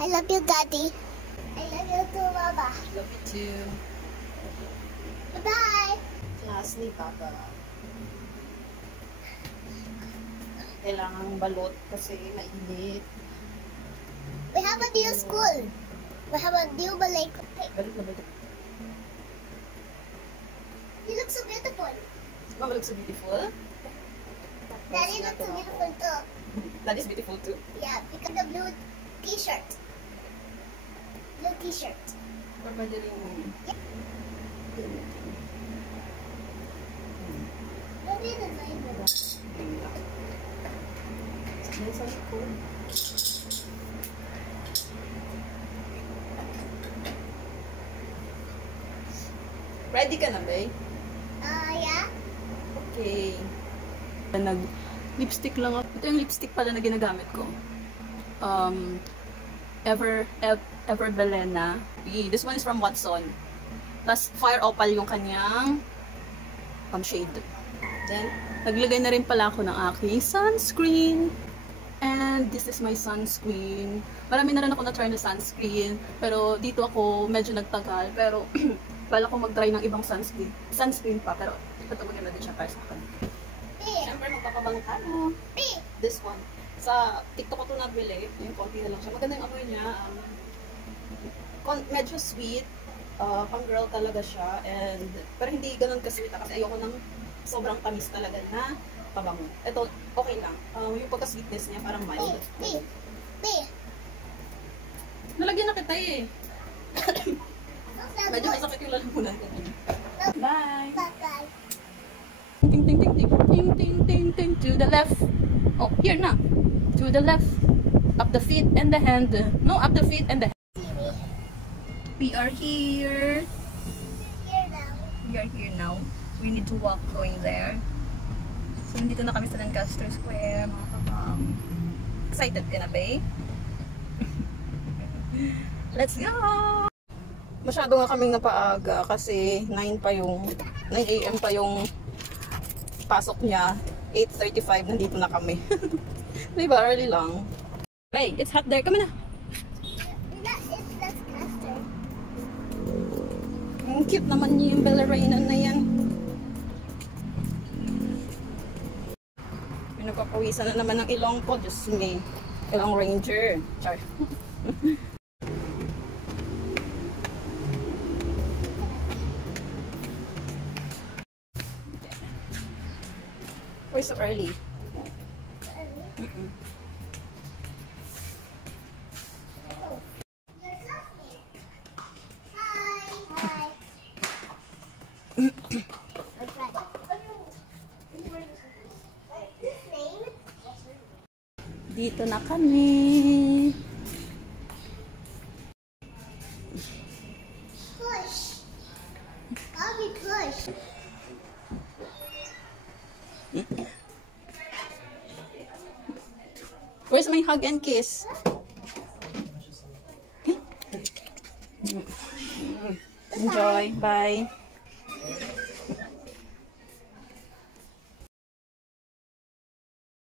I love you, Daddy. I love you too, Baba. Love you too. Bye-bye. Lastly, Papa. Kailangan balot kasi mainit. We have a new school. We have a new ballet. Balot na balot. You look so beautiful. Mama looks so beautiful. Daddy looks so beautiful too. That is beautiful too. Yeah, because the blue t-shirt. Blue t-shirt. Or pwede rin Daddy design mo. sa likod. Ready ka na, babe? Yeah. Okay. Nag-lipstick lang ako. Ito yung lipstick pala na ginagamit ko. Ever Belena. This one is from Watson. Plus, Fire Opal yung kanyang shade. Then, naglagay na rin pala ako ng aking sunscreen. And this is my sunscreen. Marami na rin ako na-try na sunscreen. Pero dito ako medyo nagtagal. Pero, bala ko mag-try ng ibang sunscreen pa. Pero, ito maganda din siya para sa akin. Siyempre, magpapabango ka, no? This one. Sa TikTok ko ito nabili. Yung konti na lang siya. Maganda yung amoy niya. Medyo sweet. Pang girl talaga siya. Pero hindi ganun ka-sweet. Kasi ayoko ng sobrang tamis talaga na pabango. Ito, okay lang. Yung pagka-sweetness niya parang mild. Nalagyan na kita eh. Medyo masakit yung lalamunan ko. Bye! Bye-bye. Ting ting ting ting ting ting ting ting to the left. Oh, here na. To the left. Up the feet and the hand. No, up the feet and the hand. We are here. We are here now. We need to walk going there. So, nandito na kami sa Lancaster Square, mga kapam. Excited ka na, babe? Let's go! Masyado nga kaming napaaga kasi 9 AM pa yung pasok niya. 8:35 nandito na kami. Diba? Early lang. Hey, it's hot there. Come na. Ang cute naman niya yung ballerina na yan. Pinagpapawisan na naman ng ilong ko. Diyos me. Ilong ranger. Char. Why so early? Dito na kami. Push. Bobby, push. Where's my hug and kiss? Enjoy. Bye.